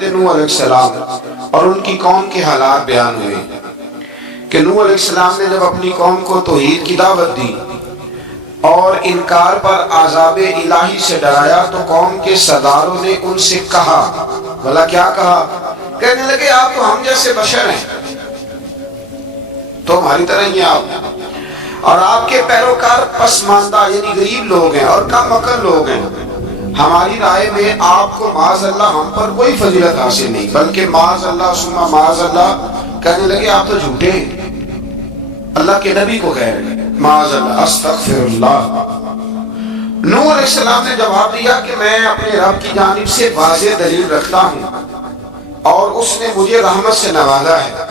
حضرت نوح علیہ السلام اور ان کی قوم کے حالات بیان ہوئے کہ نوح علیہ السلام نے جب اپنی قوم کو توحید کی دعوت دی اور انکار پر عذاب الہی سے ڈرایا تو قوم کے سرداروں نے ان سے کہا، بھلا کیا کہا؟ کہنے لگے آپ تو ہم جیسے بشر ہیں، تو ہماری طرح ہی آپ، اور آپ کے پیروکار پسماندہ یعنی غریب لوگ ہیں اور کم عقل لوگ ہیں۔ ہماری رائے میں آپ کو معاذ اللہ ہم پر کوئی فضیلت حاصل نہیں، بلکہ معاذ اللہ ثم معاذ اللہ۔ کہنے لگے آپ تو جھوٹے ہیں، اللہ کے نبی کو کہہ رہے ہیں معاذ اللہ، استغفر اللہ۔ نوح علیہ السلام نے جواب دیا کہ میں اپنے رب کی جانب سے واضح دلیل رکھتا ہوں اور اس نے مجھے رحمت سے نوازا ہے،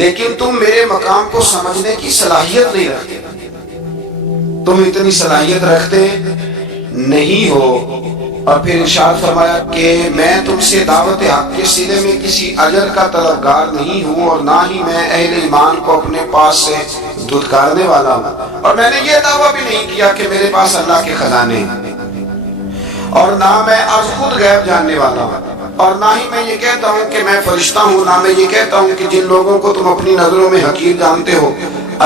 لیکن تم میرے مقام کو سمجھنے کی صلاحیت نہیں رکھتے، تم اتنی صلاحیت رکھتے نہیں ہو۔ اور پھر ارشاد فرمایا کہ میں تم سے دعوت حق کے سلے میں کسی اجر کا طلبگار نہیں ہوں، اور نہ ہی میں اہل ایمان کو اپنے پاس سے دھتکارنے والا ہوں، اور میں نے یہ دعویٰ بھی نہیں کیا کہ میرے پاس اللہ کے خزانے ہیں، اور نہ میں از خود غیب جاننے والا ہوں، اور نہ ہی میں یہ کہتا ہوں کہ میں فرشتہ ہوں، نہ میں یہ کہتا ہوں کہ جن لوگوں کو تم اپنی نظروں میں حقیر جانتے ہو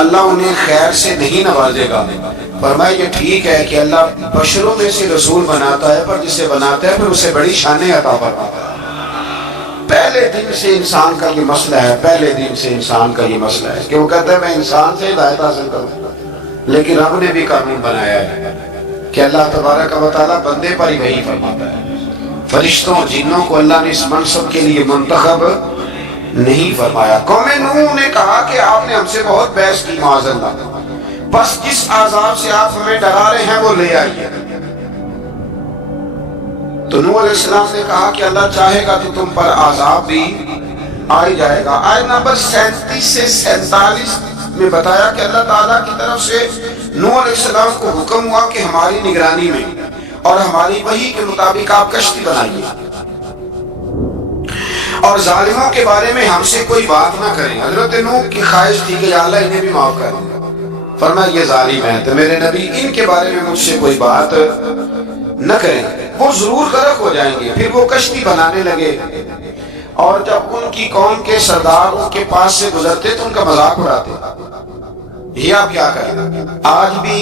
اللہ انہیں خیر سے نہیں نوازے گا۔ فرمایا یہ ٹھیک ہے کہ اللہ بشروں میں سے رسول بناتا ہے، پر جسے بناتا ہے پھر اسے بڑی شانیں عطا فرماتا ہے۔ پہلے دن سے انسان کا یہ مسئلہ ہے، پہلے دن سے انسان کا یہ مسئلہ ہے کہ وہ کہتا ہے میں انسان سے ہدایت حاصل کروں، لیکن رب نے بھی قانون بنایا ہے کہ اللہ تبارک و تعالیٰ بندے پر ہی وحی فرماتا ہے، فرشتوں جنوں کو اللہ نے اس منصب کے لیے منتخب نہیں فرمایا۔ قوم نوح نے کہا کہ آپ نے ہم سے بہت بحث کی معاذ اللہ، بس جس عذاب سے آپ ہمیں ڈرا رہے ہیں وہ لے آئیے۔ تو نوح علیہ السلام نے کہا کہ اللہ چاہے گا تو تم پر عذاب بھی آ جائے گا۔ آیت نمبر 37 سے 47 میں بتایا کہ اللہ تعالیٰ کی طرف سے نوح علیہ السلام کو حکم ہوا کہ ہماری نگرانی میں اور ہماری وحی کے مطابق آپ کشتی بنائیے، اور ظالموں کے بارے میں ہم سے کوئی بات نہ کریں۔ حضرت نوح کی خواہش تھی کہ یا اللہ انہیں بھی معاف کر دیں، فرمایا یہ ظالم ہے تو میرے نبی ان کے بارے میں مجھ سے کوئی بات نہ کریں، وہ ضرور غرق ہو جائیں گے۔ پھر وہ کشتی بنانے لگے، اور جب ان کی قوم کے سردار ان کے پاس سے گزرتے تو ان کا مذاق اڑاتے۔ یہ آپ کیا کریں؟ آج بھی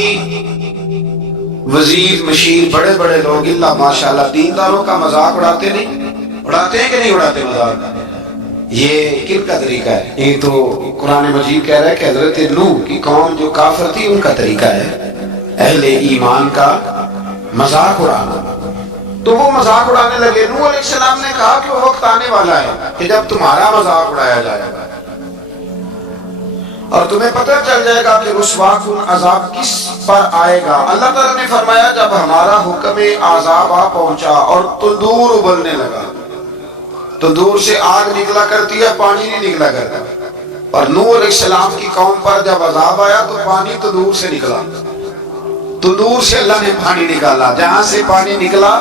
وزیر مشیر بڑے بڑے لوگ اللہ ماشاءاللہ دینداروں کا مذاق اڑاتے نہیں؟ اڑاتے ہیں کہ نہیں اڑاتے مذاق؟ یہ کن کا طریقہ ہے؟ یہ تو قرآن مجید کہہ رہا ہے کہ حضرت نوح کی قوم جو کافر تھی ان کا طریقہ ہے اہل ایمان کا مذاق اڑانا۔ تو وہ مذاق اڑانے لگے۔ نوح علیہ السلام نے کہا کہ وہ وقت آنے والا ہے کہ جب تمہارا مذاق اڑایا جائے گا اور تمہیں پتہ چل جائے گا کہ رسوا کن عذاب کس پر آئے گا۔ اللہ تعالیٰ نے فرمایا جب ہمارا حکم عذاب آ پہنچا اور تندور ابلنے لگا، تندور سے آگ نکلا کرتی ہے، پانی نہیں نکلا کرتا، اور نوح علیہ السلام کی قوم پر جب عذاب آیا تو پانی تندور سے نکلا، تندور سے اللہ نے پانی نکالا، جہاں سے پانی نکلا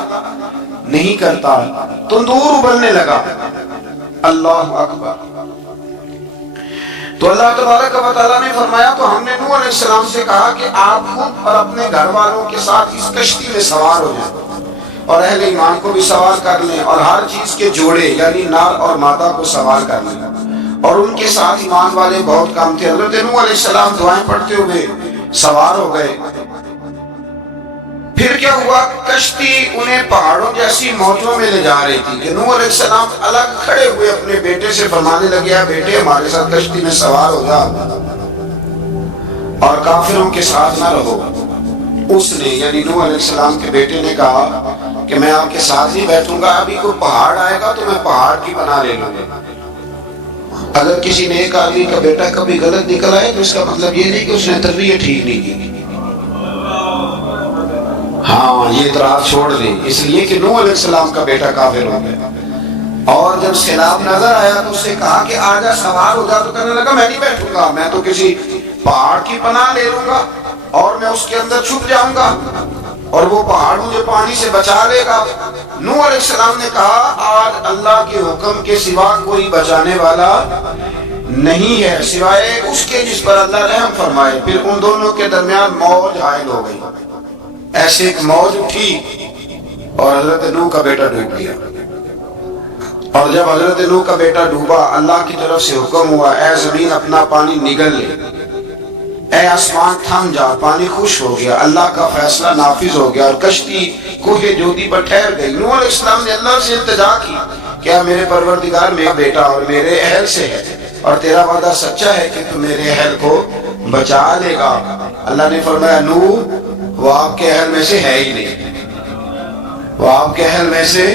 نہیں کرتا، تندور ابلنے لگا۔ اللہ اکبر۔ تو اللہ تبارک و تعالیٰ نے فرمایا تو ہم نے نوح علیہ السلام سے کہا کہ آپ خود اور اپنے گھر والوں کے ساتھ اس کشتی میں سوار ہو جائیں اور اہل ایمان کو بھی سوار کر لیں، اور ہر چیز کے جوڑے یعنی نر اور مادہ کو سوار کر لیں، اور ان کے ساتھ ایمان والے بہت کم تھے۔ حضرت نوح علیہ السلام دعائیں پڑھتے ہوئے سوار ہو گئے۔ پھر کیا ہوا؟ کشتی انہیں پہاڑوں جیسی موجوں میں لے جا رہی تھی کہ نوح علیہ السلام الگ کھڑے ہوئے اپنے بیٹے سے فرمانے لگے بیٹے ہمارے ساتھ کشتی میں سوار ہو جا اور کافروں کے ساتھ نہ رہو۔ اس نے یعنی نوح علیہ السلام کے بیٹے نے کہا کہ میں آپ کے ساتھ ہی بیٹھوں گا، ابھی کوئی پہاڑ آئے گا تو میں پہاڑ کی پناہ لے لوں گا۔ اگر کسی نیک آدمی کا بیٹا کبھی غلط نکل آئے تو اس کا مطلب یہ نہیں کہ اس نے تربیت ٹھیک نہیں کی، ہاں یہ اعتراض چھوڑ دیں، اس لیے کہ نوح علیہ السلام کا بیٹا کافر ہو گیا۔ اور جب سیلاب نظر آیا تو اس سے کہا کہ آجا سوار ہو جا، تو کہنے لگا میں نہیں بیٹھوں گا، میں تو کسی پہاڑ کی پناہ لے لوں گا اور میں اس کے اندر چھپ جاؤں گا اور وہ پہاڑ مجھے پانی سے بچا لے گا۔ نوح علیہ السلام نے کہا آج اللہ کے حکم کے سوا کوئی بچانے والا نہیں ہے سوائے اس کے جس پر اللہ رحم فرمائے۔ پھر ان دونوں کے درمیان موج حائل ہو گئی، ایسے ایک موج اٹھی اور حضرت نوح کا بیٹا ڈوب گیا۔ اور جب حضرت نوح کا بیٹا ڈوبا، اللہ کی طرف سے حکم ہوا اے زمین اپنا پانی نگل لے، اے آسمان تھم جا، پانی خوش ہو گیا، اللہ کا فیصلہ نافذ ہو گیا اور کشتی کوہ جودی پر ٹھہر گئی۔ نوح علیہ السلام نے اللہ سے التجا کی، کیا میرے پروردگار میرا بیٹا اور میرے اہل سے ہے، اور تیرا وعدہ سچا ہے کہ تو میرے اہل کو بچا لے گا۔ اللہ نے فرمایا نوح وہ آپ کے اہل میں سے ہے ہی نہیں، وہ آپ کے اہل میں سے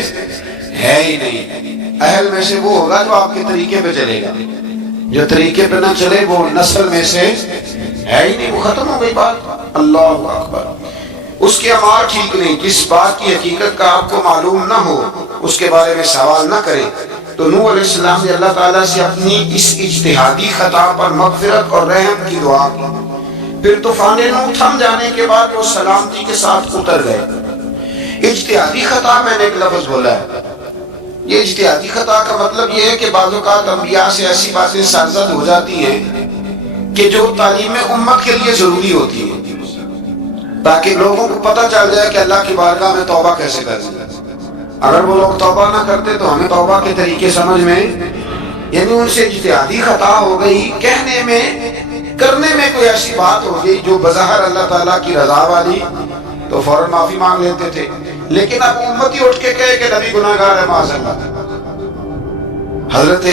ہے ہی نہیں۔ اہل میں سے وہ ہوگا جو آپ کے طریقے پہ چلے گا، جو طریقے پہ نہ چلے وہ نسل میں سے ہے ہی نہیں، وہ ختم ہو گئی بات۔ اللہ اکبر۔ اس کے اعمال ٹھیک نہیں، جس بات کی حقیقت کا آپ کو معلوم نہ ہو اس کے بارے میں سوال نہ کرے۔ تو نوح علیہ السلام نے اللہ تعالیٰ سے اپنی اس اجتہادی خطا پر مغفرت اور رحم کی دعا کی۔ پھر طوفان نوح تھم جانے کے بعد وہ سلامتی کے ساتھ اتر گئے۔ اجتہادی خطا میں نے ایک لفظ بولا ہے، یہ اجتہادی خطا کا مطلب یہ ہے کہ بعض اوقات انبیاء سے ایسی باتیں سرزد ہو جاتی ہیں کہ جو تعلیم امت کے لیے ضروری ہوتی ہے، تاکہ لوگوں کو پتہ چل جائے کہ اللہ کی بارگاہ میں توبہ کیسے کریں۔ اگر وہ لوگ توبہ نہ کرتے تو ہمیں توبہ کے طریقے سمجھ میں، یعنی ان سے اجتہادی خطا ہو گئی، کہنے میں کرنے میں کوئی ایسی بات ہو گئی جو بظاہر اللہ تعالیٰ کی رضا والی، تو فوراً معافی مانگ لیتے تھے۔ لیکن اب امتی اٹھ کے کہے کہ نبی گناہ گار ہے، معاذ اللہ۔ حضرت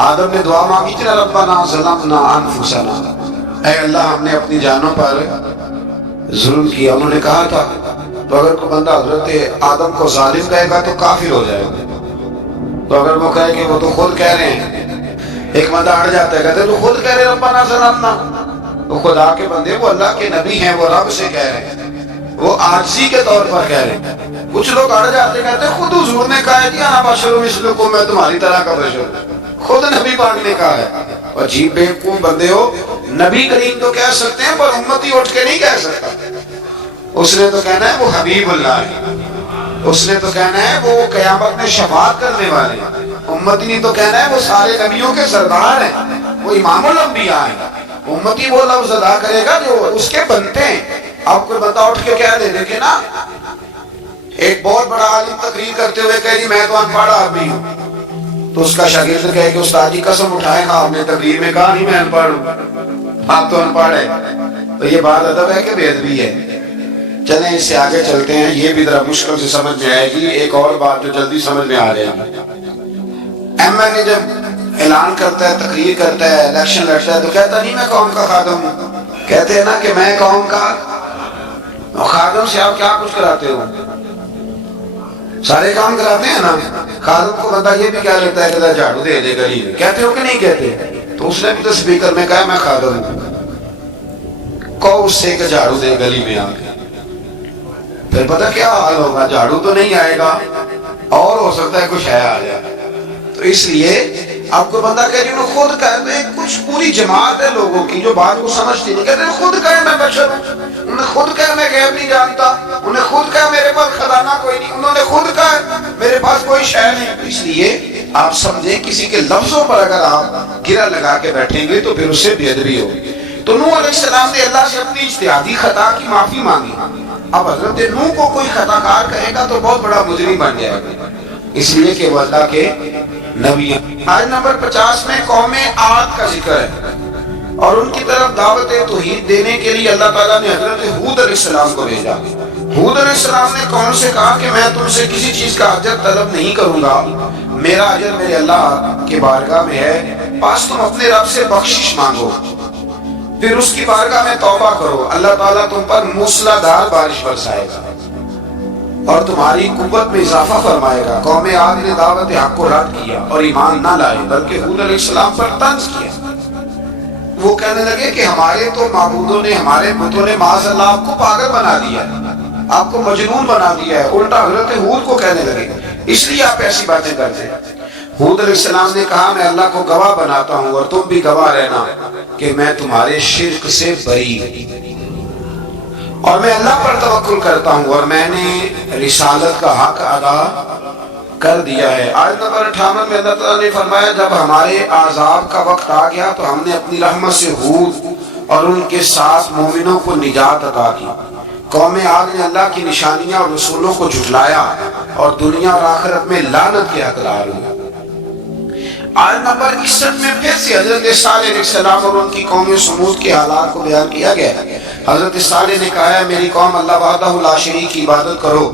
آدم نے دعا مانگی تھی نا، ربنا ظلمنا انفسنا، اے اللہ ہم نے اپنی جانوں پر ظلم کیا۔ انہوں نے کہا تھا تو اگر کوئی بندہ حضرت آدم کو ظالم کہے گا تو کافر ہو جائے گا، تو اگر وہ کہے کہ وہ تو خود کہہ رہے ہیں، ایک بندہ اڑ جاتا ہے کہتے تو خود کہہ رہے ربنا ظلمنا، تو خدا کے بندے وہ اللہ کے نبی ہیں، وہ رب سے کہہ رہے ہیں، وہ عاجزی کے طور پر کہہ رہے ہیں۔ کچھ لوگ اڑ جاتے کہتے خود حضور نے کہا ہے جی انا بشر مثلکم، میں تمہاری طرح کا بشر ہوں، خود نبی پاک نے کہا ہے۔ عجیب بیوقوف بندے ہو، نبی کریم تو کہہ سکتے ہیں پر امتی اٹھ کے نہیں کہہ سکتا۔ اس نے تو کہنا ہے وہ حبیب اللہ ہے، اس نے تو کہنا ہے وہ قیامت میں شفاعت کرنے والے ہیں، امتی نے تو کہنا ہے وہ سارے نبیوں کے سردار ہیں، وہ امام الانبیاء ہیں۔ امتی وہ لفظ ادا کرے گا جو اس کے بنتے ہیں۔ آپ کوئی بندہ اٹھ کے کہہ دے، دیکھیں نا ایک بہت بڑا عالم تقریر کرتے ہوئے کہہ دی میں تو ان پڑھ آدمی ہوں، تو اس کا شاگرد کہے کہ استاد جی قسم اٹھائے گا آپ نے تقریر میں کہا نہیں میں ان پڑھ ہوں، آپ تو ان پڑھ ہے، تو یہ بات ادب ہے کہ بے ادبی ہے؟ چلیں اس سے آگے چلتے ہیں، یہ بھی ذرا مشکل سے سمجھ میں آئے گی۔ ایک اور بات جو جلدی سمجھ میں آ جائے گی، ایم این اے جب اعلان کرتا ہے، تقریر کرتا ہے، الیکشن لڑتا ہے تو کہتا نہیں میں قوم کا خادم ہوں، کہتے ہیں نا کہ میں قوم کا خادم سے آپ کیا کچھ کراتے ہو؟ سارے کام کراتے ہیں نا۔ خادم کو بندہ یہ بھی کہہ لیتا ہے کہ جھاڑو دے دے گلی میں، کہتے ہو کہ نہیں کہتے؟ تو اس نے بھی تو سپیکر میں کہا میں خادم ہوں، کہو اس سے کہ جھاڑو دے گلی میں آ کے، پھر پتہ کیا حال ہوگا؟ جھاڑو تو نہیں آئے گا اور ہو سکتا ہے کچھ ہے آ جائے۔ تو اس لیے آپ کو بندہ کہ جنہوں خود کہتے ہیں، کچھ پوری جماعت ہے لوگوں کی جو بات کو سمجھتی نہیں، کہتے ہیں خود کہے میں بشر ہوں، انہیں خود کہا میں غیب نہیں جانتا، انہیں خود کہا میرے پاس خزانہ کوئی نہیں، انہوں نے خود کہا میرے پاس کوئی شے نہیں۔ اس لیے آپ سمجھیں کسی کے لفظوں پر اگر آپ گرہ لگا کے بیٹھیں گے تو پھر اس سے بے ادبی ہوگی۔ تو نوح علیہ السلام نے اللہ سے اپنی اجتہادی خطا کی معافی مانگی۔ اب حضرت نوح کو کوئی خطا کار کہے گا تو بہت بڑا مجرم بن جائے گا، اس لیے کہ وہ اللہ کے نبی ہیں۔ آیت نمبر 50 میں قوم عاد کا ذکر ہے اور ان کی طرف دعوت توحید دینے کے لیے اللہ تعالیٰ نے حضرت ہود علیہ السلام کو بھیجا۔ ہود علیہ السلام نے قوم سے کہا کہ میں تم سے کسی چیز کا اجر طلب نہیں کروں گا، میرا اجر میرے اللہ کے بارگاہ میں ہے، بس تم اپنے رب سے بخشش مانگو، پھر اس کی بارگاہ میں توبہ کرو، اللہ تعالیٰ تم پر موسلادھار بارش برسائے گا اور تمہاری قوت میں اضافہ فرمائے گا۔ قوم عاد نے دعوت حق کو رد کیا اور ایمان نہ لائے بلکہ ہود علیہ السلام پر طنز کیا۔ وہ کہنے لگے کہ ہمارے تو معبودوں نے، ہمارے بتوں نے معاذ اللہ آپ کو پاگل بنا دیا ہے، آپ کو مجنون بنا دیا ہے۔ الٹا حضرت ہود کو کہنے لگے اس لیے آپ ایسی باتیں کرتے ہیں۔ ہود علیہ السلام نے کہا میں اللہ کو گواہ بناتا ہوں اور تم بھی گواہ رہنا کہ میں تمہارے شرک سے بری ہوں اور میں اللہ پر توکل کرتا ہوں اور میں نے رسالت کا حق ادا کر دیا ہے۔ آیت نمبر 58 میں اللہ تعالیٰ نے فرمایا جب ہمارے عذاب کا وقت آ گیا تو ہم نے اپنی رحمت سے ہود اور ان کے ساتھ مومنوں کو نجات عطا کی۔ قوم عاد نے اللہ کی نشانیاں اور رسولوں کو جھٹلایا اور دنیا اور آخرت میں لعنت کے حقدار ہوئے۔ آیت نمبر 61 میں پھر سے حضرت صالح علیہ السلام اور ان کی قوم سمود کے حالات کو بیان کیا گیا ہے۔ حضرت صالح نے کہا ہے میری قوم اللہ وحدہ لا شریک کی عبادت کرو،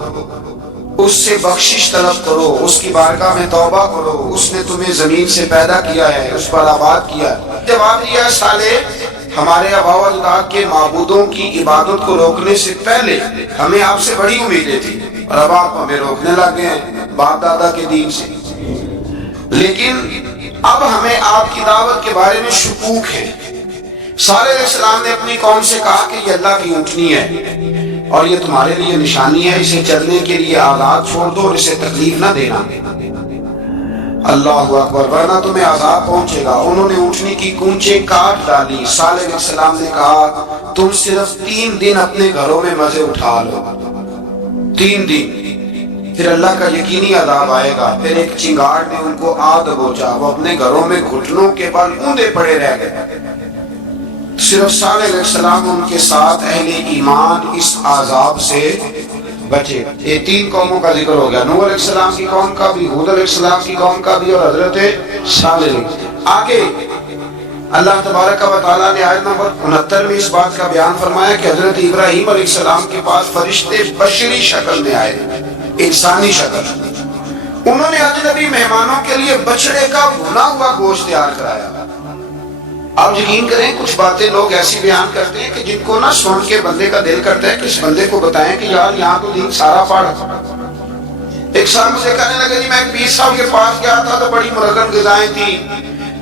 اس سے بخشش طلب کرو، اس کی بارگاہ میں توبہ کرو، اس نے تمہیں زمین سے پیدا کیا ہے، اس پر آباد کیا ہے۔ جواب دیا ہے صالح ہمارے آباء و اجداد کے معبودوں کی عبادت کو روکنے سے پہلے ہمیں آپ سے بڑی امیدیں تھی اور اب آپ ہمیں روکنے لگ گئے ہیں باپ دادا کے دین سے، لیکن اب ہمیں آپ کی دعوت کے بارے میں شکوک ہے۔ صالح علیہ السلام نے اپنی قوم سے کہا کہ یہ اللہ کی اونٹنی ہے اور یہ تمہارے لیے نشانی ہے، اسے چلنے کے لیے آزاد چھوڑ دو اور اسے تکلیف نہ دینا۔ اللہ اکبر، ورنہ تمہیں عذاب پہنچے گا۔ انہوں نے اونٹنی کی کونچیں کاٹ ڈالی۔ صالح علیہ السلام نے کہا تم صرف 3 دن اپنے گھروں میں مزے اٹھا لو، 3 دن، پھر اللہ کا یقینی عذاب آئے گا۔ پھر ایک چنگاڑ نے ان کو آ دبوچا، وہ اپنے گھروں میں گھٹنوں کے بل اوندے پڑے رہ گئے۔ صرف صالح علیہ السلام ان کے ساتھ اہل ایمان اس عذاب سے بچے۔ یہ 3 قوموں کا ذکر ہو گیا، نوح علیہ السلام کی قوم کا بھی، ہود علیہ السلام کی قوم کا بھی، اور حضرت صالح۔ آگے اللہ تبارک و تعالیٰ نے آیت نمبر 69 میں اس بات کا بیان فرمایا کہ حضرت ابراہیم علیہ السلام کے پاس فرشتے بشری شکل میں آئے، انسانی شکل۔ انہوں نے اجنبی مہمانوں کے لیے بچڑے کا بھنا ہوا گوشت تیار کرایا۔ آپ یقین کریں کچھ باتیں لوگ ایسی بیان کرتے ہیں کہ جن کو نہ سن کے بندے کا دل کرتا ہے کہ اس بندے کو بتائیں کہ یار یہاں تو دین سارا پڑھ۔ ایک سال مجھے کہنے لگا جی میں ایک پیر صاحب کے پاس گیا تھا تو بڑی مرغن غذائیں تھیں،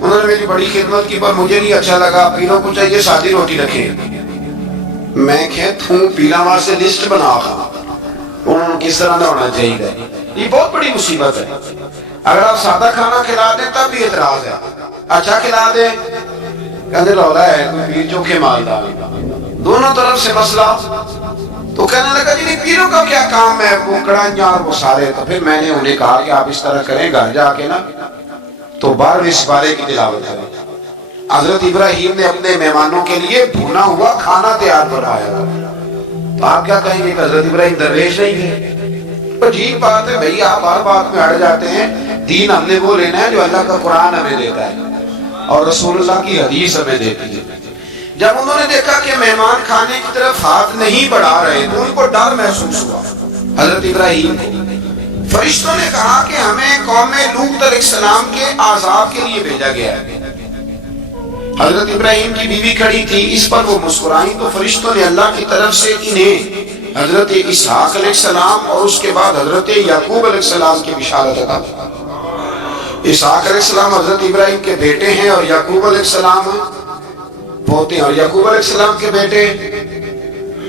انہوں نے میری بڑی خدمت کی پر مجھے نہیں اچھا لگا، پیروں کو چاہیے سادی روٹی رکھیں۔ میں کہتا ہوں پیروں واسطے لسٹ بنا کھا انہوں نے کس طرح نہ ہونا چاہیے۔ یہ بہت بڑی مصیبت ہے۔ اگر آپ سادہ کھانا کھلا دیں تب بھی اعتراض ہے، اچھا کھلا دیں کہنے رولا ہے کوئی پیر چوکھے مالدار، دونوں طرف سے مسئلہ۔ تو کہنے لگا جی پیروں کا کیا کام ہے، وہ کڑائیاں اور وہ سارے۔ تو پھر میں نے انہیں کہا کہ آپ اس طرح کریں گھر جا کے نا تو 12ویں سپارے کی تلاوت کریں۔ حضرت ابراہیم نے اپنے مہمانوں کے لیے بھونا ہوا کھانا تیار کرایا تھا۔ تو آپ کیا کہیں گے کہ حضرت ابراہیم درویش نہیں تھے؟ عجیب بات ہے بھائی، آپ ہر بات میں اڑ جاتے ہیں۔ دین ہم نے وہ لینا ہے جو اللہ کا قرآن ہمیں دیتا ہے اور رسول اللہ کی حدیث ہمیں دیتی ہے۔ جب انہوں نے دیکھا کہ مہمان کھانے کی طرف ہاتھ نہیں بڑھا رہے تو ان کو ڈر محسوس ہوا۔ حضرت ابراہیم کو فرشتوں نے کہا کہ ہمیں قوم لوط علیہ السلام کے عذاب کے لیے بھیجا گیا ہے۔ حضرت ابراہیم کی بیوی کھڑی تھی، اس پر وہ مسکرائیں تو فرشتوں نے اللہ کی طرف سے انہیں حضرت اسحاق علیہ السلام اور اس کے بعد حضرت یعقوب علیہ السلام کی بشارت عطا کی۔ اسحاق علیہ السلام حضرت ابراہیم کے بیٹے ہیں اور یعقوب علیہ السلام پوتے ہیں، اور یعقوب علیہ السلام کے بیٹے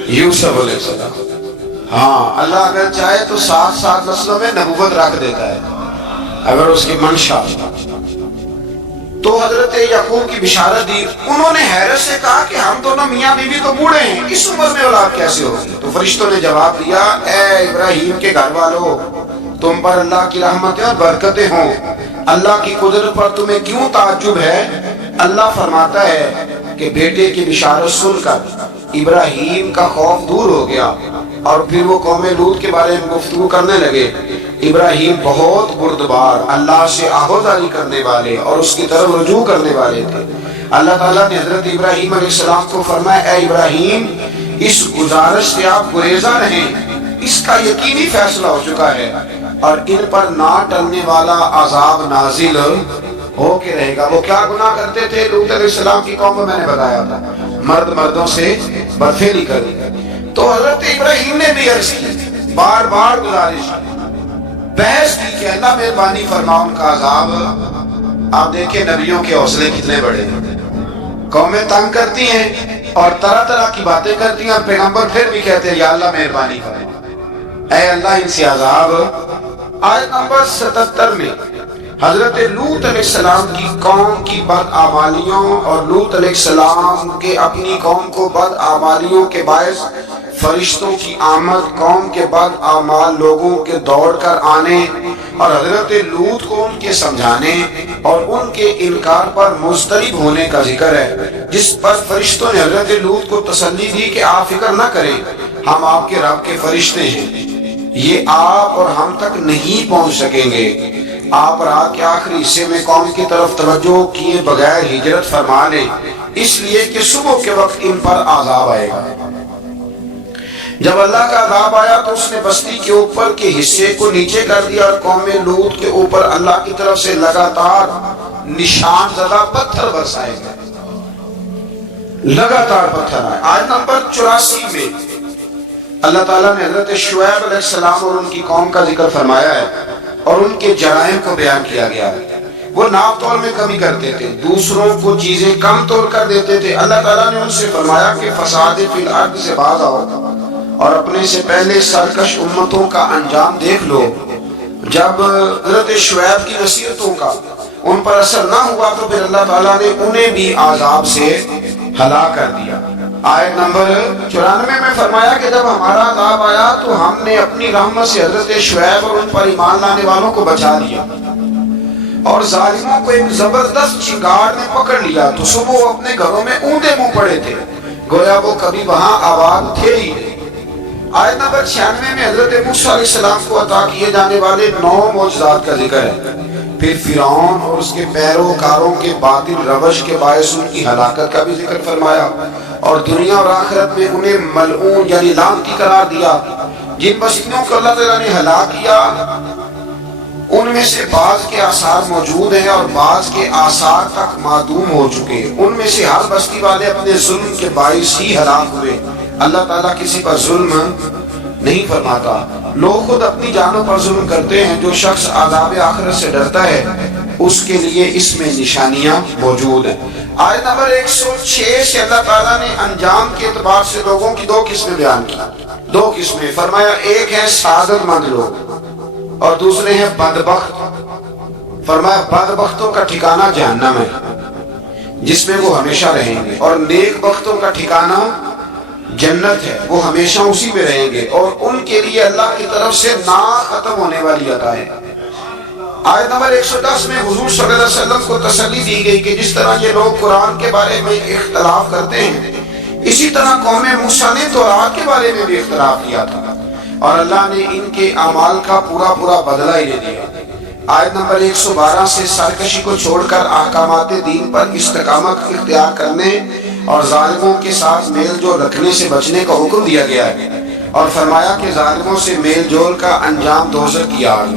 یوسف علیہ السلام۔ ہاں اللہ اگر چاہے تو 7 نسلوں میں نبوت رکھ دیتا ہے اگر اس کی منشا۔ تو حضرت یعقوب کی بشارت دی۔ انہوں نے حیرت سے کہا کہ ہم تو نا میاں بیوی تو بوڑھے ہیں، اس عمر میں اولاد کیسے ہوگی؟ تو فرشتوں نے جواب دیا اے ابراہیم کے گھر والو، تم پر اللہ کی رحمتیں اور برکتیں ہوں، اللہ کی قدرت پر تمہیں کیوں تعجب ہے؟ اللہ فرماتا ہے کہ بیٹے کی بشارت سن کر ابراہیم کا خوف دور ہو گیا اور پھر وہ قوم لوط کے بارے میں گفتگو کرنے لگے۔ ابراہیم بہت بردبار، اللہ سے آہوازی کرنے والے اور اس کی طرف رجوع کرنے والے تھے۔ اللہ تعالیٰ نے حضرت ابراہیم علیہ السلام کو فرمایا اے ابراہیم اس گزارش سے آپ گریزاں رہیں، اس کا یقینی فیصلہ ہو چکا ہے اور ان پر نہ ٹلنے والا عذاب نازل ہو کے رہے گا۔ وہ کیا گناہ کرتے تھے؟ لوط علیہ السلام کی قوم کو میں نے بتایا تھا، مرد مردوں سے بدفعلی کری۔ تو حضرت ابراہیم نے بھی عرض کی، بار بار گزارش بحث کی کہ اللہ مہربانی فرما ان کا عذاب۔ آپ دیکھیں نبیوں کے حوصلے کتنے بڑے ہیں، قومیں تنگ کرتی ہیں اور طرح طرح کی باتیں کرتی ہیں اور پیغمبر پھر بھی کہتے ہیں یا اللہ مہربانی فرما، اے اللہ ان سے عذاب۔ آیت نمبر 77 میں حضرت لوط علیہ السلام کی قوم کی بدعمالیوں اور لوط علیہ السلام کے اپنی قوم کو بدعمالیوں کے باعث فرشتوں کی آمد، قوم کے بدعمال لوگوں کے دوڑ کر آنے اور حضرت لوط کو ان کے سمجھانے اور ان کے انکار پر مضطرب ہونے کا ذکر ہے، جس پر فرشتوں نے حضرت لوط کو تسلی دی کہ آپ فکر نہ کریں، ہم آپ کے رب کے فرشتے ہیں، یہ آپ اور ہم تک نہیں پہنچ سکیں گے۔ آپ رات کے آخری حصے میں قوم کی طرف توجہ کیے بغیر ہجرت فرما لیں، اس لیے کہ صبح کے وقت ان پر عذاب آئے گا۔ جب اللہ کا عذاب آیا تو اس نے بستی کے اوپر کے حصے کو نیچے کر دیا اور قوم لوط کے اوپر اللہ کی طرف سے لگاتار نشان زدہ پتھر برسائے گئے، لگاتار پتھر آئے۔ آیت نمبر 84 میں اللہ تعالیٰ نے حضرت شعیب علیہ السلام اور ان کی قوم کا ذکر فرمایا ہے اور ان کے جرائم کو بیان کیا گیا ہے۔ وہ ناپ تول میں کمی کرتے تھے، دوسروں کو چیزیں کم تول کر دیتے تھے۔ اللہ تعالیٰ نے ان سے فرمایا کہ فساد فی الارض سے باز آؤ اور اپنے سے پہلے سرکش امتوں کا انجام دیکھ لو۔ جب حضرت شعیب کی نصیحتوں کا ان پر اثر نہ ہوا تو پھر اللہ تعالیٰ نے انہیں بھی عذاب سے ہلاک کر دیا۔ آیت نمبر 94 میں فرمایا کہ جب ہمارا عذاب آیا تو ہم نے اپنی رحمت سے حضرت شعیب اور ان پر ایمان لانے والوں کو بچا لیا، اور ظالموں کو ایک زبردست چنگاڑ نے پکڑ لیا تو صبح وہ اپنے گھروں میں اونڈے منہ پڑے تھے، گویا وہ کبھی وہاں آباد تھے ہی نہیں۔ آیت نمبر 96 میں حضرت موسیٰ علیہ السلام کو عطا کیے جانے والے 9 معجزات کا ذکر ہے۔ پھر فرعون اور اس کے پیروکاروں کے باطل روش کے باعث ان کی ہلاکت کا بھی ذکر فرمایا، اور دنیا اور آخرت میں انہیں ملعون یعنی لعنتی قرار دیا۔ جن بستیوں کو اللہ تعالیٰ نے ہلاک کیا ان میں سے بعض کے آثار موجود ہیں اور بعض کے آثار تک معدوم ہو چکے۔ ان میں سے ہر بستی والے اپنے ظلم کے باعث ہی ہلاک ہوئے۔ اللہ تعالیٰ کسی پر ظلم نہیں فرماتا، لوگ خود اپنی جانوں پر ظلم کرتے ہیں۔ جو شخص عذاب آخرت سے ڈرتا ہے اس کے لیے اس میں نشانیاں موجود ہیں۔ آیت نمبر 106 سے اللہ تعالیٰ نے انجام کے اعتبار سے لوگوں کی 2 قسمیں بیان کی۔ 2 قسمیں فرمایا، ایک ہے سعادت مند لوگ اور دوسرے ہیں بدبخت۔ فرمایا بدبختوں کا ٹھکانہ جہنم ہے جس میں وہ ہمیشہ رہیں گے، اور نیک بختوں کا ٹھکانہ جنت ہے، وہ ہمیشہ اسی میں رہیں گے، اور ان کے لیے اللہ کی طرف سے نا ختم ہونے والی عطا ہے۔ آیت نمبر 110 میں حضور صلی اللہ علیہ وسلم کو تسلی دی گئی کہ جس طرح یہ لوگ قرآن کے بارے میں اختلاف کرتے ہیں، اسی طرح قوم موسیٰ نے تورات کے بارے میں بھی اختلاف کیا تھا، اور اللہ نے ان کے اعمال کا پورا بدلہ ہی دیا۔ آیت نمبر 112 سے سرکشی کو چھوڑ کر احکامات دین پر استقامت اختیار کرنے اور ظالموں کے ساتھ میل جول رکھنے سے بچنے کا حکم دیا گیا ہے، اور فرمایا کہ ظالموں سے میل جول کا انجام دوزخ کی آگ۔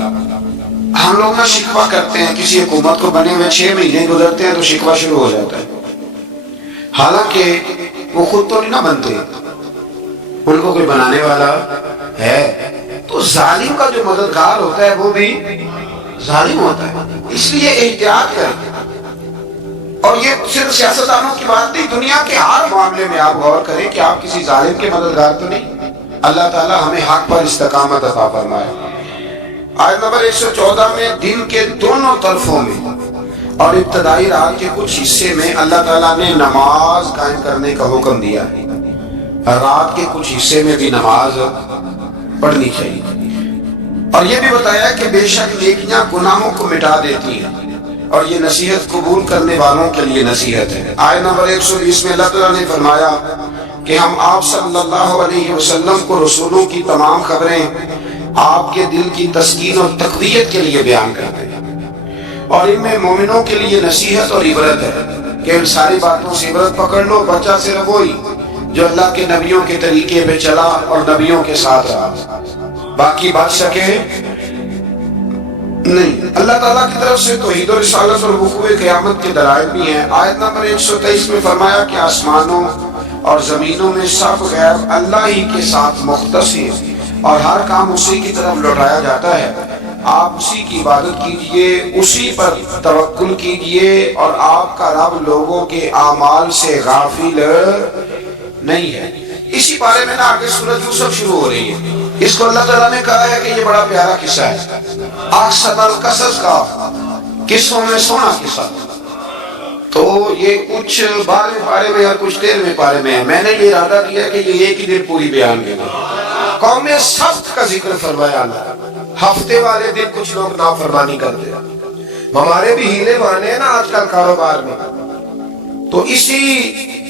ہم لوگ نہ شکوہ کرتے ہیں، کسی حکومت کو بنے ہوئے 6 مہینے گزرتے ہیں تو شکوہ شروع ہو جاتا ہے، حالانکہ وہ خود تو نہیں نہ بنتے، ان کو کوئی بنانے والا ہے۔ تو ظالم کا جو مددگار ہوتا ہے وہ بھی ظالم ہوتا ہے، اس لیے احتیاط کریں۔ اور یہ صرف سیاستدانوں کی بات نہیں، دنیا کے ہر معاملے میں آپ غور کریں کہ آپ کسی ظالم کے مددگار تو نہیں۔ اللہ تعالیٰ ہمیں حق پر استقامت عطا فرمائے۔ آیت نمبر 114 میں دن کے دونوں طرفوں میں اور ابتدائی رات کے کچھ حصے میں اللہ تعالیٰ نے نماز قائم کرنے کا حکم دیا ہے، رات کے کچھ حصے میں بھی نماز پڑھنی چاہیے، اور یہ بھی بتایا کہ بے شک نیکیاں گناہوں کو مٹا دیتی ہیں، اور یہ نصیحت قبول کرنے والوں کے لیے نصیحت ہے۔ آیت نمبر 120 میں اللہ تعالیٰ نے فرمایا کہ ہم آپ صلی اللہ علیہ وسلم کو رسولوں کی تمام خبریں آپ کے دل کی تسکین اور تقویت کے لیے بیان کرتے ہیں، اور ان میں مومنوں کے لیے نصیحت اور عبرت ہے کہ ان ساری باتوں سے عبرت پکڑ لو۔ بچہ صرف وہی جو اللہ کے نبیوں کے طریقے پہ چلا اور نبیوں کے ساتھ رہا، باقی بات سکے نہیں۔ اللہ تعالیٰ کی طرف سے توحید و رسالت اور وقوع قیامت کے دلائل بھی ہیں۔ آیت نمبر 123 میں فرمایا کہ آسمانوں اور زمینوں میں سب غیب اللہ ہی کے ساتھ مختص ہے، اور ہر کام اسی کی طرف لوٹایا جاتا ہے۔ آپ اسی کی عبادت کیجئے، اسی پر توکل کیجئے، اور آپ کا رب لوگوں کے اعمال سے غافل نہیں ہے۔ اسی بارے میں نا آگے سورۃ یوسف شروع ہو رہی ہے۔ اس کو اللہ تعالیٰ نے کہا ہے کہ یہ بڑا پیارا قصہ ہے، احسن القصص کا، قصوں میں سونا قصہ۔ تو یہ کچھ 12ویں پارے میں اور کچھ 13ویں پارے میں ہے۔ میں نے یہ ارادہ کیا کہ یہ ایک ہی دن پوری بیان کرنا۔ قوم سبت کا ذکر فرمایا اللہ، ہفتے والے دن کچھ لوگ نافرمانی کرتے ہیں۔ ہمارے بھی ہیلے بہانے ہیں نا آج کل کاروبار میں، تو اسی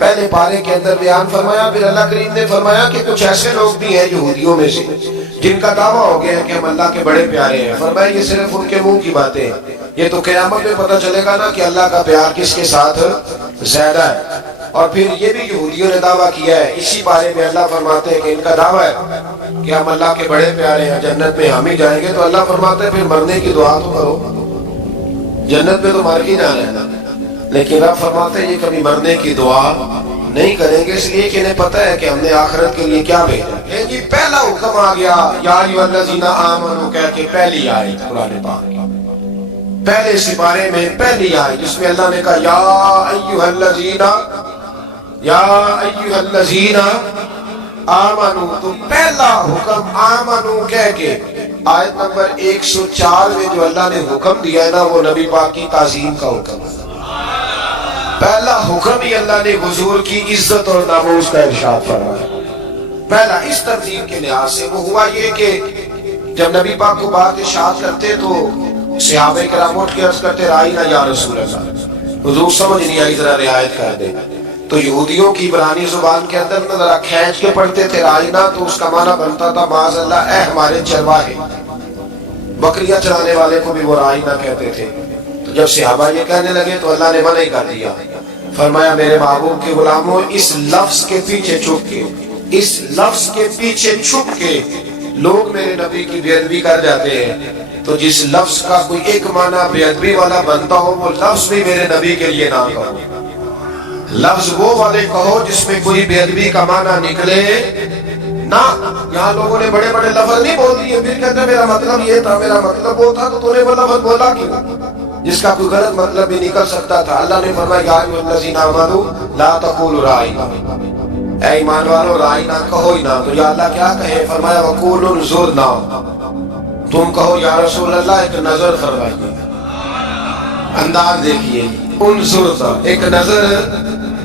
پہلے پارے کے اندر بیان فرمایا. پھر اللہ کریم نے فرمایا کہ کچھ ایسے لوگ بھی ہیں یہودیوں میں سے جن کا دعویٰ ہو گیا کہ ہم اللہ کے بڑے پیارے ہیں. فرمایا یہ صرف ان کے منہ کی باتیں ہیں, یہ تو قیامت میں پتہ چلے گا نا کہ اللہ کا پیار کس کے ساتھ زیادہ ہے. اور پھر یہ بھی یہودیوں نے دعویٰ کیا ہے, اسی بارے میں اللہ فرماتے ہیں کہ ان کا دعویٰ ہے کہ ہم اللہ کے بڑے پیارے ہیں, جنت میں ہم ہی جائیں گے. تو اللہ فرماتے ہیں پھر مرنے کی دعا تو کرو, جنت میں تو مر ہی جانا ہے. لیکن رب فرماتے ہیں یہ کبھی مرنے کی دعا نہیں کریں گے, اس لیے کہ انہیں پتہ ہے کہ ہم نے آخرت کے لیے کیا بھیجا. جی پہلا حکم آ گیا یا ایھا الذین آمنوا کہہ کے پہلی آیت قرآن پاک پہلے سپارے میں پہلی آیت جس میں اللہ نے کہا یا ایھا الذین آمنوا. تو پہلا حکم آمنو کہہ کے آیت نمبر 104 میں جو اللہ نے حکم دیا ہے نا وہ نبی پاک کی تعظیم کا حکم ہے. پہلا حکم ہی اللہ نے حضور کی عزت اور ناموس کا ارشاد فرمایا. پہلا اس ترتیب کے لحاظ سے وہ ہوا یہ کہ جب نبی پاک کو بات ارشاد کرتے تو صحابہ کرام اٹھ کے عرض کرتے رائینا یا رسول اللہ, حضور سمجھ نہیں آئی ذرا رعایت کر دیں. تو یہودیوں کی عبرانی زبان کے اندر نہ ذرا کھینچ کے پڑھتے تھے رائینا, تو اس کا معنی بنتا تھا معاذ اللہ اے ہمارے چرواہے. بکریاں چرانے والے کو بھی وہ رائینا کہتے تھے. تو جب صحابہ یہ کہنے لگے تو اللہ نے منع کر دیا. فرمایا میرے محبوب کے غلاموں اس لفظ کے پیچھے چھپ کے, اس لفظ کے پیچھے چھپ کے لوگ میرے نبی کی بے ادبی کر جاتے ہیں. تو جس لفظ کا کوئی ایک معنی بے ادبی والا بنتا ہو وہ لفظ بھی میرے نبی کے لیے نہ کہو. لفظ وہ والے کہو جس میں کوئی بے ادبی کا معنی نکلے نہ. یہاں لوگوں نے بڑے بڑے لفظ نہیں بول دیے پھر کہتے میرا مطلب یہ تھا, میرا مطلب وہ تھا, تو تو نے وہ لفظ بولا کیوں جس کا کوئی غلط مطلب بھی نکل سکتا تھا. اللہ نے فرمایا یا ایھا الذین آمنوا لا تقولوا رائینا, اے ایمان والو رائینا کہو ہی نہ. تو یا اللہ کیا کہے, فرمایا وقولوا انظرنا, تم کہو یا رسول اللہ ایک نظر فرمائیے. انداز دیکھیے انظرنا ایک نظر.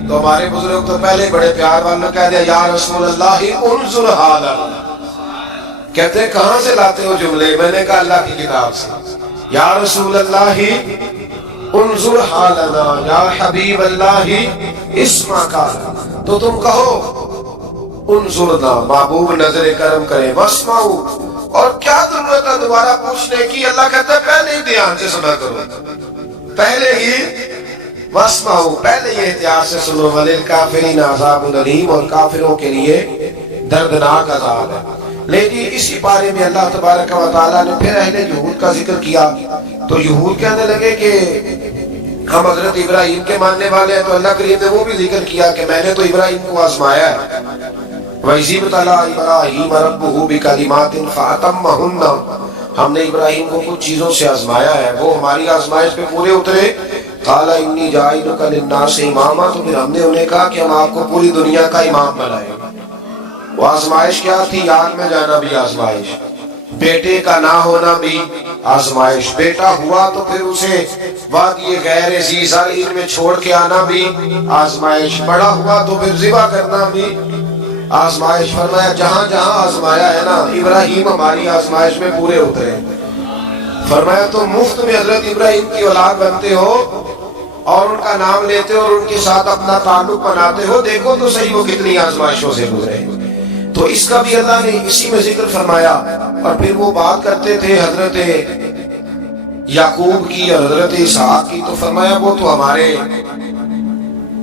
تو ہمارے بزرگ تو پہلے بڑے پیار والوں کہہ دیا یا رسول اللہ انظر ھذا, کہتے کہاں سے لاتے ہو جملے. میں نے کہا اللہ کی کتاب سے. یا رسول اللہ انظر حالنا یا حبیب اللہ اسمع قالنا, تو تم کہو انظرنا محبوب نظر کرم کرے, واسمعوا, اور کیا ضرورت ہے دوبارہ پوچھنے کی. اللہ کہتا ہے پہلے ہی دھیان سے سنا کرو, پہلے ہی واسمعوا پہلے یہ احتیاط سے سنو. وللکافرین عذاب الیم, اور کافروں کے لیے دردناک عذاب ہے. لیکن اسی بارے میں اللہ تبارک و تعالیٰ نے پھر اہل یہود کا ذکر کیا. تو یہود کہنے لگے کہ ہم حضرت ابراہیم کے ماننے والے ہیں. تو اللہ کریم نے وہ بھی ذکر کیا کہ میں نے تو ابراہیم کو آزمایا ہے. وَإِذِ ابْتَلَىٰ إِبْرَاهِيمَ رَبُّهُ بِكَلِمَاتٍ فَأَتَمَّهُنَّ, ہم نے ابراہیم کو کچھ چیزوں سے آزمایا ہے, وہ ہماری آزمائش پہ پورے اترے. قَالَ إِنِّي جَاعِلُكَ لِلنَّاسِ إِمَامًا, تو پھر ہم نے انہیں کہا کہ ہم آپ کو پوری دنیا کا امام بنائیں گے. وہ آزمائش کیا تھی, آگ میں جانا بھی آزمائش, بیٹے کا نہ ہونا بھی آزمائش, بیٹا ہوا تو پھر اسے وادی غیر ذی زرع میں چھوڑ کے آنا بھی آزمائش, بڑا ہوا تو پھر ذبح کرنا بھی آزمائش. فرمایا جہاں جہاں آزمایا ہے نا ابراہیم ہماری آزمائش میں پورے اترے. فرمایا تم مفت میں حضرت ابراہیم کی اولاد بنتے ہو اور ان کا نام لیتے ہو اور ان کے ساتھ اپنا تعلق بناتے ہو, دیکھو تو صحیح وہ کتنی آزمائشوں سے گزرے. تو اس کا بھی اللہ نے اسی میں ذکر فرمایا. اور پھر وہ بات کرتے تھے حضرت یعقوب کی اور حضرت اسحاق کی. تو فرمایا وہ تو ہمارے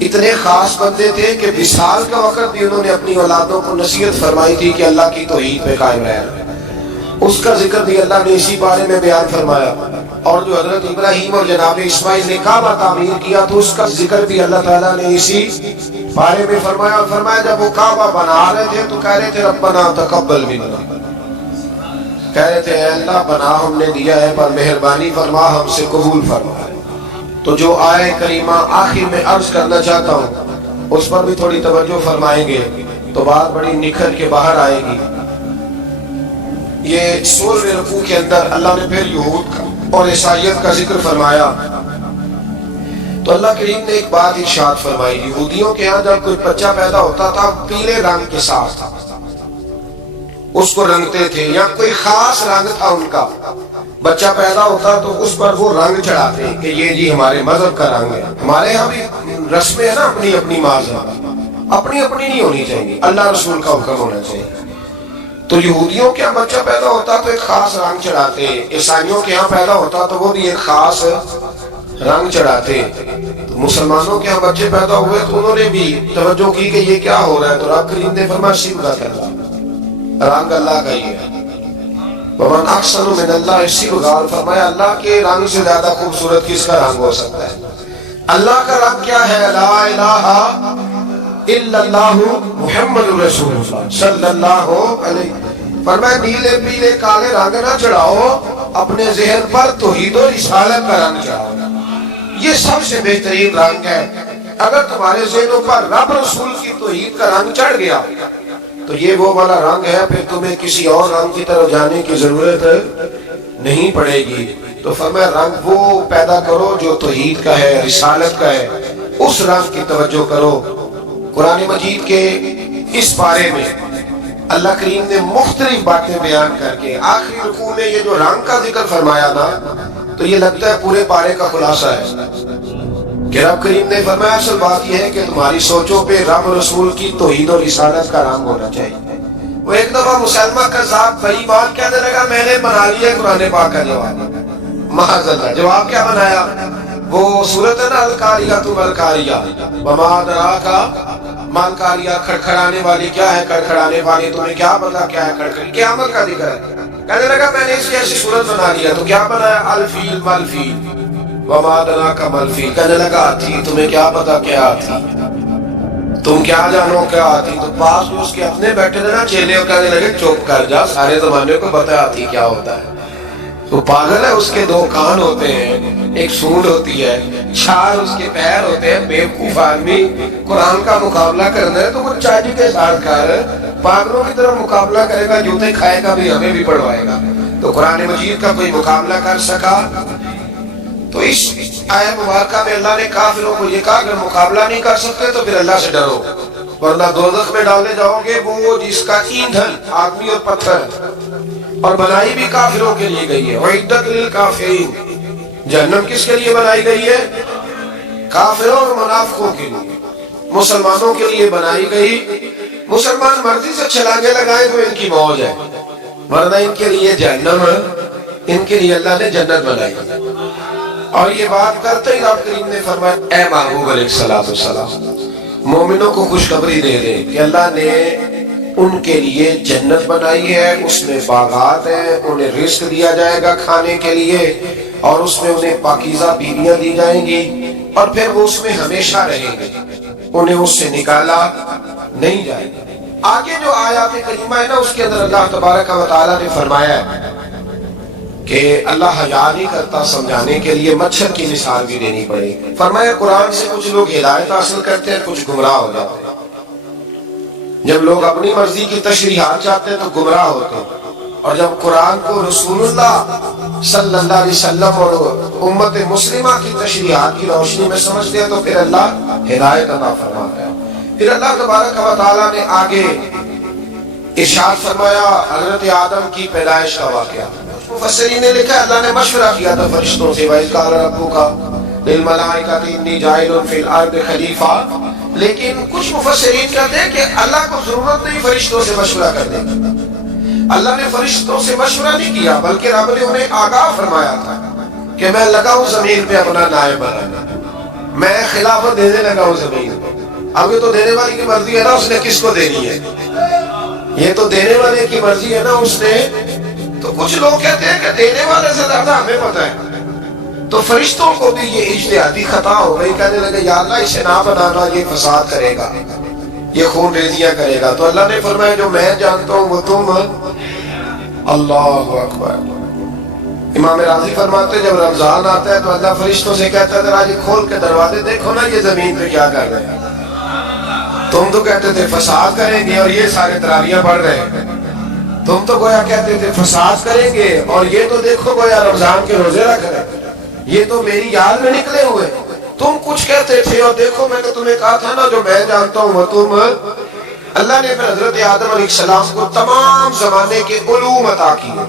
اتنے خاص بندے تھے کہ وصال کا وقت بھی انہوں نے اپنی اولادوں کو نصیحت فرمائی تھی کہ اللہ کی توحید پہ قائم رہنا. اس کا ذکر بھی اللہ نے اسی بارے میں بیان فرمایا. اور جو حضرت ابراہیم اور جناب اسماعیل نے کعبہ تعمیر کیا تو اس کا ذکر بھی اللہ تعالیٰ نے اسی بارے میں فرمایا. اور فرمایا جب وہ کعبہ بنا رہے تھے تو کہہ رہے تھے ربنا تقبل منا, کہہ رہے تھے اے اللہ بنا ہم نے دیا ہے پر مہربانی فرما ہم سے قبول فرما. تو جو آئے کریمہ آخر میں عرض کرنا چاہتا ہوں اس پر بھی تھوڑی توجہ فرمائیں گے تو بات بڑی نکھر کے باہر آئے گی. یہ 16ویں رکوع کے اندر اللہ نے پھر یہود کا اور عیسائیت کا ذکر فرمایا. تو اللہ کریم نے ایک بات ارشاد فرمائی, یہودیوں کے ہاں جب کوئی بچہ پیدا ہوتا تھا پیلے رنگ کے ساتھ تھا, اس کو رنگتے تھے، یا کوئی خاص رنگ تھا ان کا، بچہ پیدا ہوتا تو اس پر وہ رنگ چڑھاتے کہ یہ جی ہمارے مذہب کا رنگ ہے۔ ہمارے یہاں بھی رسمیں ہیں نا اپنی اپنی مذہب، اپنی اپنی نہیں ہونی چاہیے، اللہ رسول کا حکم ہونا چاہیے۔ تو یہودیوں کے یہاں بچہ پیدا ہوتا تو ایک خاص رنگ چڑھاتے، عیسائیوں کے یہاں پیدا ہوتا تو وہ بھی ایک خاص رنگ چڑھاتے۔ تو مسلمانوں کے یہاں بچے پیدا ہوئے تو انہوں نے بھی توجہ کی کہ یہ کیا ہو رہا ہے، تو رب کریم نے فرمایا سیدھا کرنا، رنگ اللہ کا ہی ہے۔ ومن احسن من اللہ صبغا، فرمایا اللہ کے رنگ سے زیادہ خوبصورت کس کا رنگ ہو سکتا ہے؟ اللہ کا رنگ کیا ہے؟ لا الہ الا اللہ محمد رسول اللہ صلی اللہ علیہ وسلم۔ فرمایا نیلے پیلے کالے رنگ نہ چڑھاؤ، اپنے ذہن پر توحید و رسالت کا رنگ چڑھاؤ، یہ سب سے بہترین رنگ ہے۔ اگر تمہارے ذہنوں پر رب رسول کی توحید کا رنگ چڑھ گیا تو یہ وہ والا رنگ ہے، پھر تمہیں کسی اور رنگ کی طرف جانے کی ضرورت نہیں پڑے گی۔ تو فرمایا رنگ وہ پیدا کرو جو توحید کا ہے، رسالت کا ہے، اس رنگ کی توجہ کرو۔ قرآن مجید کے اس پارے میں اللہ کریم نے مختلف باتیں بیان کر کے آخری رکوع میں یہ جو رنگ کا ذکر فرمایا نا، تو یہ لگتا ہے پورے پارے کا خلاصہ ہے کہ رب کریم نے فرمایا اصل بات یہ ہے کہ تمہاری سوچوں پہ رب رسول کی توحید و رسالت کا رنگ ہونا چاہیے۔ وہ ایک دفعہ مسلمہ کذاب بے ایمان کہنے لگا میں نے بنا لیا قرآن پاک کا جواب، معاذ اللہ، جواب کیا بنایا؟ وہ سورت ہے نا القاریہ تم القاریہ وما ادراک ما القاریہ، کھڑکھڑانے والی کیا ہے، کھڑکھڑانے والی تمہیں کیا پتا کیا ہے کھڑکھڑی، قیامت کا ذکر ہے۔ کہنے لگا میں نے اس کی ایسی صورت بنا لیا، تو کیا بنایا؟ الفیل مالفیل وما ادراک ما الفیل، کہنے لگا ہاتھی، تمہیں کیا پتا کیا ہاتھی، تم کیا جانو کیا ہاتھی۔ تو پاس میں اس کے اپنے بیٹھے تھے نا چیلے، اور کہنے لگے چپ کر جا، سارے زمانے کو پتا ہاتھی کیا ہوتا ہے۔ تو پاگل ہے، اس کے دو کان ہوتے ہیں، ایک سونڈ ہوتی ہے، چار اس کے پیر ہوتے ہیں۔ بیوقوف آدمی قرآن کا مقابلہ کرنا ہے تو وہ چاچی کے ساتھ کر، پاگلوں کی طرف مقابلہ کرے گا، جوتے کھائے گا بھی، ہمیں بھی پڑھوائے گا۔ تو قرآن مجید کا کوئی مقابلہ کر سکا؟ تو اس آیت مبارکہ میں اللہ نے کافروں کو یہ کہا اگر مقابلہ نہیں کر سکتے تو پھر اللہ سے ڈرو، ورنہ دوزخ میں ڈالے جاؤ گے، وہ جس کا ایندھن آدمی اور پتھر، اور بنائی بھی کافروں کے لیے گئی ہے۔ وَعِدَّتْ لِلْكَافِرِينَ، جہنم کس کے لیے بنائی گئی ہے؟ کافروں اور منافقوں کے لیے۔ مسلمانوں کے لیے بنائی گئی، مسلمان مرضی سے چھلانگے لگائیں تو ان کی موج ہے، ورنہ ان کے لیے جہنم، ان کے لیے اللہ نے جنت بنائی۔ اور یہ بات کرتے ہی رب کریم نے فرمایا اے محبوب علیہ السلام مومنوں کو خوشخبری دے دے کہ اللہ نے ان کے لیے جنت بنائی ہے، اس میں باغات ہیں، انہیں رزق دیا جائے گا کھانے کے لیے، اور اس میں انہیں پاکیزہ بیویاں دی جائیں گی، اور پھر وہ اس میں ہمیشہ رہیں گے، انہیں اس سے نکالا نہیں جائے گا۔ آگے جو آیات کریمہ ہے نا، اس کے اندر اللہ تبارک و تعالیٰ نے فرمایا ہے کہ اللہ حیا نہیں کرتا، سمجھانے کے لیے مچھر کی مثال بھی دینی پڑے گی۔ فرمایا قرآن سے کچھ لوگ ہدایت حاصل کرتے ہیں، کچھ گمراہ ہو جاتے ہیں۔ جب لوگ اپنی مرضی کی تشریحات چاہتے ہیں تو گمراہ ہوتے ہیں، اور جب قرآن کو رسول اللہ صلی اللہ علیہ وسلم اور امت مسلمہ کی تشریحات کی روشنی میں سمجھتے ہیں تو پھر اللہ ہدایت عطا فرماتا ہے۔ پھر اللہ تبارک و تعالیٰ نے آگے ارشاد فرمایا حضرت آدم کی پیدائش کا واقعہ۔ مفسرین نے لکھا اللہ نے مشورہ کیا تھا فرشتوں سے، وَإِذْ قَالَ رَبُّكَ لِلْمَلَائِكَةِ إِنِّي جَاعِلٌ فِي الْأَرْضِ خَلِيفَةً، لیکن کچھ مفسرین کہتے ہیں کہ اللہ کو ضرورت نہیں فرشتوں سے مشورہ کرنے کی، اللہ نے فرشتوں سے مشورہ نہیں کیا، بلکہ رب نے انہیں آگاہ فرمایا تھا کہ میں لگا ہوں زمین پہ اپنا نائب بنانا، میں خلافت دینے لگا ہوں زمین پہ۔ اب یہ تو دینے والی کی مرضی ہے نا، اس نے کس کو دینی ہے، یہ تو دینے والے کی مرضی ہے نا اس نے۔ تو کچھ لوگ کہتے ہیں کہ دینے والے سے زیادہ ہمیں پتہ ہے، تو فرشتوں کو بھی یہ اجتہادی خطا ہو گئی، کہنے لگے یا اللہ اسے نہ بنانا، یہ فساد کرے گا، یہ خون ریزیاں کرے گا۔ تو اللہ نے فرمایا جو میں جانتا ہوں وہ تم، اللہ اکبر۔ امام راضی فرماتے ہیں جب رمضان آتا ہے تو اللہ فرشتوں سے کہتا ہے ذرا یہ کھول کے دروازے دیکھو نا یہ زمین پہ کیا کر رہے ہیں، تم تو کہتے تھے فساد کریں گے اور یہ سارے تراویحیں پڑھ رہے ہیں، تم تو گویا کہتے تھے فساد کریں گے اور یہ تو دیکھو گویا رمضان کے روزے رکھ رہے ہیں، یہ تو میری یاد میں نکلے ہوئے، تم کچھ کہتے تھے اور دیکھو میں نے تمہیں کہا تھا نا جو میں جانتا ہوں وہ تم۔ اللہ نے پھر حضرت آدم علیہ السلام کو تمام زمانے کے علوم عطا کیے،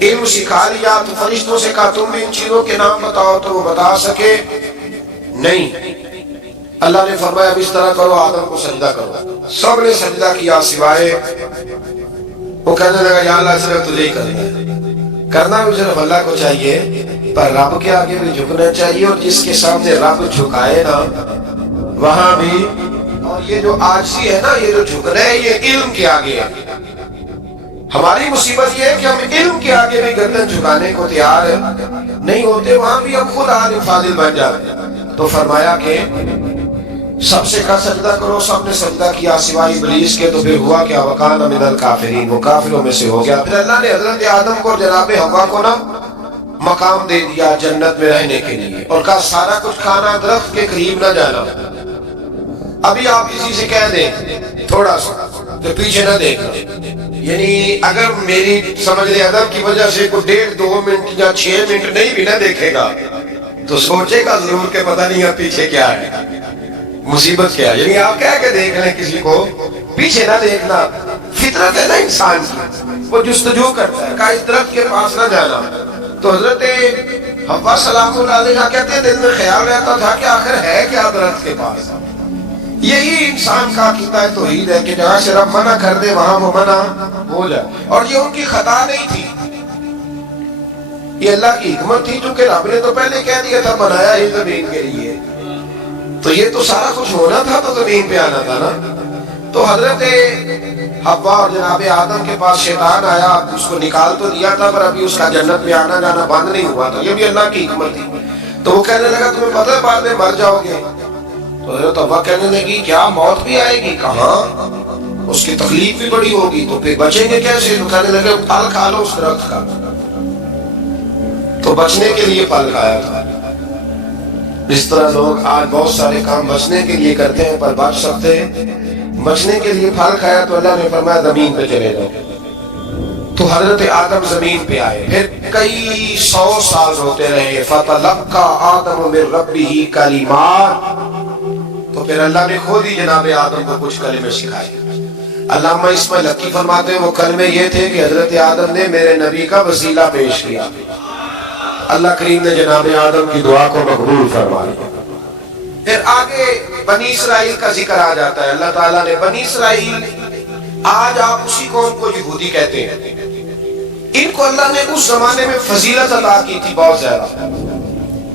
علم سکھا لیا۔ تو فرشتوں سے کہا تم بھی ان چیزوں کے نام بتاؤ، تو وہ بتا سکے نہیں۔ اللہ نے فرمایا اب اس طرح کرو، آدم کو سجدہ کرو۔ سب نے سجدہ کیا سوائے وہ کہنے لگا یا اللہ صرف تجھے ہی کرنا بھی صرف اللہ کو چاہیے، پر رب کے آگے بھی جھکنا چاہیے، اور جس کے سامنے رب جھکائے نا وہاں بھی۔ اور یہ جو عاجزی ہے نا، یہ جو جھکنا ہے، یہ علم کے آگے ہے۔ ہماری مصیبت یہ ہے کہ ہم علم کے آگے بھی گردن جھکانے کو تیار نہیں ہوتے، وہاں بھی ہم خود عالم فاضل بن جاتے ہیں۔ تو فرمایا کہ سب سے کہا سجدہ کرو، سب نے سجدہ کیا سوائے ابلیس کے۔ تو پھر ہوا کیا، وکان من الکافرین، وہ کافروں میں سے ہو گیا۔ پھر اللہ نے حضرت آدم کو اور جناب حوا کو نا مقام دے دیا جنت میں رہنے کے لیے، اور کہا سارا کچھ کھانا، درخت کے قریب نہ جانا۔ ابھی آپ کسی سے کہہ دیں تھوڑا سا تو پیچھے نہ دیکھنا، یعنی اگر میری سمجھ لے ادب کی وجہ سے کوئی 1.5-2 منٹ یا 6 منٹ نہیں بھی نہ دیکھے گا تو سوچے گا ضرور کہ پتہ نہیں اب پیچھے کیا ہے، مصیبت کیا ہے۔ یعنی آپ کہہ کے دیکھ لیں کسی کو، پیچھے نہ دیکھنا، فطرت ہے نا انسان کی، وہ جستجو کرتا ہے، کہا اس درخت کے پاس نہ جانا۔ تو حضرت حوا سلام اللہ علیہا کہتے ہیں دل میں خیال رہتا تھا کہ آخر ہے کیا درخت کے پاس۔ یہی انسان کا عقیدہ ہے، توحید ہے کہ جہاں سے رب منع کر دے وہاں وہ منع ہو جائے۔ اور یہ ان کی خطا نہیں تھی، یہ اللہ کی حکمت تھی، چونکہ رب نے تو پہلے کہہ دیا تھا بنایا ہی زمین کے لیے، تو یہ تو سارا کچھ ہونا تھا تو زمین پہ آنا تھا نا۔ تو حضرت حوا اور جناب آدم کے پاس شیطان آیا، اس کو نکال تو دیا تھا پر ابھی اس کا جنت میں آنا جانا بند نہیں ہوا تھا، یہ بھی اللہ کی حکمت تھی۔ تو وہ کہنے لگا تمہیں پتہ ہے بعد میں مر جاؤ گے۔ تو حضرت حوا کہنے لگی کیا موت بھی آئے گی؟ کہاں، اس کی تکلیف بھی بڑی ہوگی، تو پھر بچیں گے کیسے؟ تو کہنے لگے پھل کھا لو اس درخت کا۔ تو بچنے کے لیے پھل کھایا تھا۔ اس طرح لوگ آج بہت سارے کام بچنے کے لیے کرتے ہیں پر بچ سکتے ہیں، بچنے کے لیے پھل کھایا تو اللہ نے فرمایا زمین پہ چلے جاؤ۔ تو حضرت آدم زمین پہ آئے، پھر کئی 100 سال ہوتے رہے۔ فَتَلَقَّى آدَمُ مِن رَبِّهِ کَلِمَاتٍ، تو پھر اللہ نے خود ہی جناب آدم کو کچھ کلمے سکھائے۔ علامہ اسماعیل حقی فرماتے ہیں وہ کلمے یہ تھے کہ حضرت آدم نے میرے نبی کا وسیلہ پیش کیا، اللہ کریم نے جناب آدم کی دعا کو مقبول فرما لیا۔ پھر آگے بنی اسرائیل کا ذکر آ جاتا ہے۔ اللہ تعالیٰ نے بنی اسرائیل، آج آپ اسی قوم کو یہودی کہتے ہیں، ان کو اللہ نے اس زمانے میں فضیلت عطا کی تھی بہت زیادہ۔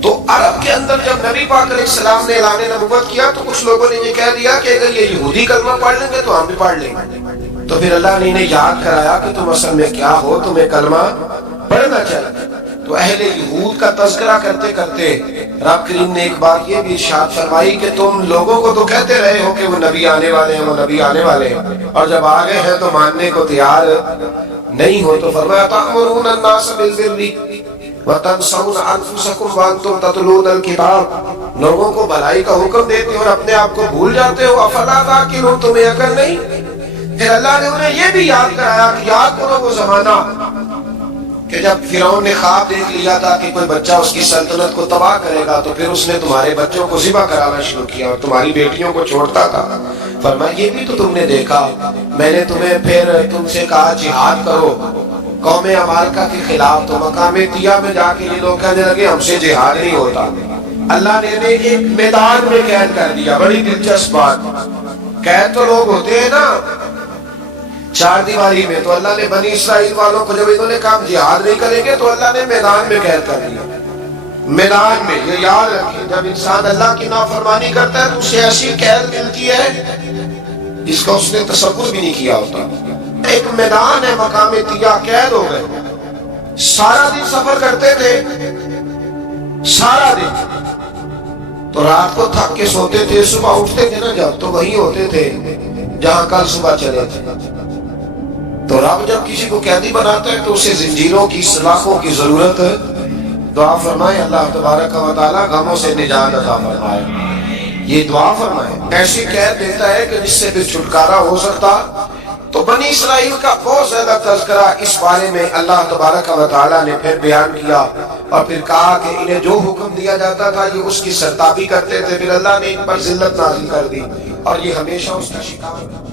تو عرب کے اندر جب نبی پاک علیہ السلام نے اعلان نبوت کیا تو کچھ لوگوں نے یہ کہہ دیا کہ اگر یہ یہودی کلمہ پڑھ لیں گے تو ہم بھی پڑھ لیں گے۔ تو پھر اللہ نے انہیں یاد کرایا کہ تم اصل میں کیا ہو، تمہیں کلمہ پڑھنا چاہیے۔ تو اہل یہود کا تذکرہ کرتے کرتے رب کریم نے ایک بات یہ بھی ارشاد فرمائی کہ تم لوگوں کو تو کہتے رہے ہو کہ وہ نبی آنے والے ہیں، وہ نبی آنے والے ہیں، اور جب آ گئے ہیں تو ماننے کو تیار نہیں ہو۔ تو فرمایا تأمرون الناس بالبر وتنسون انفسکم وانتم تتلون الکتاب، لوگوں کو بھلائی کا حکم دیتے ہو اور اپنے آپ کو بھول جاتے ہو۔ افلا تعقلون، تمہیں عقل نہیں؟ پھر اللہ نے انہیں یہ بھی یاد کرایا کہ یاد کرو وہ زمانہ کہ جب فرعون نے خواب دیکھ لیا تھا کہ کوئی بچہ اس کی سلطنت کو تباہ کرے گا، تو پھر اس نے تمہارے بچوں کو ذبح کرانا شروع کیا اور تمہاری بیٹیوں کو چھوڑتا تھا۔ فرمایا یہ بھی تو تم نے دیکھا، میں نے تمہیں پھر تم سے کہا جہاد کرو قوم عمالقہ کے خلاف، تو مقام طیہ میں جا کے یہ لوگ کہنے لگے ہم سے جہاد نہیں ہوتا۔ اللہ نے انہیں ایک میدان میں قید کر دیا۔ بڑی دلچسپ بات، قید تو لوگ ہوتے ہیں نا چار دیواری میں، تو اللہ نے بنی اسرائیل والوں کو جب انہوں نے کہا جہاد نہیں کریں گے تو اللہ نے میدان میں قید کر دیا۔ میدان میں، یہ یاد رکھیں جب انسان اللہ کی نافرمانی کرتا ہے تو اسے ایسی قید ملتی ہے جس کا اس نے تصور بھی نہیں کیا ہوتا۔ ایک میدان ہے مقام طیہ، قید ہو گئے، سارا دن سفر کرتے تھے، سارا دن، تو رات کو تھک کے سوتے تھے، صبح اٹھتے تھے نا جب تو وہی ہوتے تھے جہاں کل صبح چلے تھے۔ تو رب جب کسی کو قیدی بناتا ہے تو اسے زنجیروں کی سلاخوں کی ضرورت ہے۔ دعا فرمائے اللہ تبارک و تعالیٰ غموں سے نجات عطا فرمائے، یہ دعا فرمائے، ایسی قید دیتا ہے کہ جس سے پھر چھٹکارا ہو سکتا۔ تو بنی اسرائیل کا بہت زیادہ تذکرہ اس بارے میں اللہ تبارک و تعالیٰ نے پھر بیان کیا، اور پھر کہا کہ انہیں جو حکم دیا جاتا تھا یہ اس کی سرتابی کرتے تھے، پھر اللہ نے ان پر ذلت نازل کر دی۔ اور یہ ہمیشہ اس کا شکار ہے۔